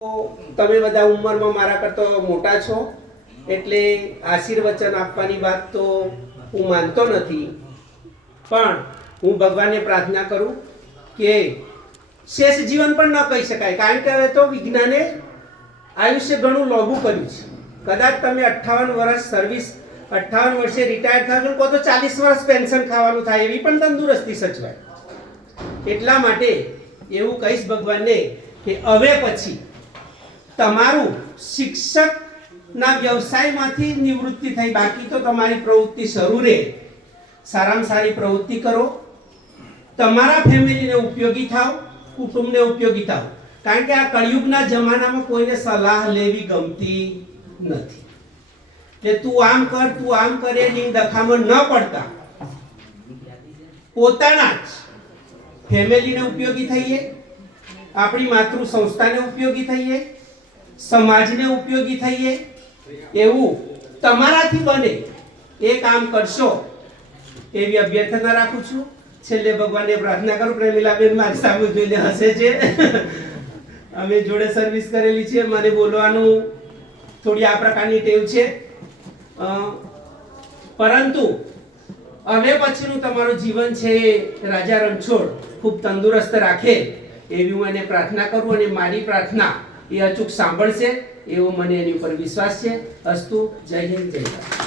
તમે બધા ઉંમરમાં મારા કરતા મોટા છો એટલે આશીર્વચન આપવાની વાત તો હું માનતો નથી, પણ હું ભગવાનને પ્રાર્થના કરું કે શેષ જીવન પણ ન કહી શકાય, કારણ કે હવે તો વિજ્ઞાને આયુષ્ય ઘણું લાંબુ કર્યું છે. કદાચ તમે 58 વર્ષ સર્વિસ 58 વર્ષે રિટાયર થાશો તો 40 વર્ષ પેન્શન ખાવાનું થાય એવી પણ તંદુરસ્તી સચવાય. એટલા માટે એવું કહીશ ભગવાનને કે હવે પછી તમારું શિક્ષકના વ્યવસાયમાંથી નિવૃત્તિ થઈ, બાકી તો તમારી પ્રવૃત્તિ શરૂ રહે. સારામાં સારી પ્રવૃત્તિ કરો, તમારા ફેમિલીને ઉપયોગી થાવ, કુટુંબને ઉપયોગી થાવ, કારણ કે આ કળિયુગના જમાનામાં કોઈને સલાહ લેવી ગમતી નથી. કે તું આમ કર તું આમ કરે ની દખામાં ન પડતા પોતાના જ ફેમિલીને ઉપયોગી થઈએ, આપણી માતૃ સંસ્થાને ઉપયોગી થઈએ, સમાજને ઉપયોગી થઈએ, એવું તમારાથી બને એ કામ કરશો એવી અભ્યર્થના રાખું છું. છેલ્લે ભગવાનને પ્રાર્થના કરું, પ્રેમીલાબેન મારી સામે જોઈને હસે છે. અમે જોડે સર્વિસ કરેલી છે, મને બોલવાનું થોડી આ પ્રકારની ટેવ છે, પરંતુ હવે પછીનું તમારું જીવન છે રાજા રણછોડ ખૂબ તંદુરસ્ત રાખે એવી હું એને પ્રાર્થના કરું, અને મારી પ્રાર્થના એ અચૂક સાંભળશે એવો મને એની ઉપર વિશ્વાસ છે. અસ્તુ. જય હિન્દ, જય ભારત.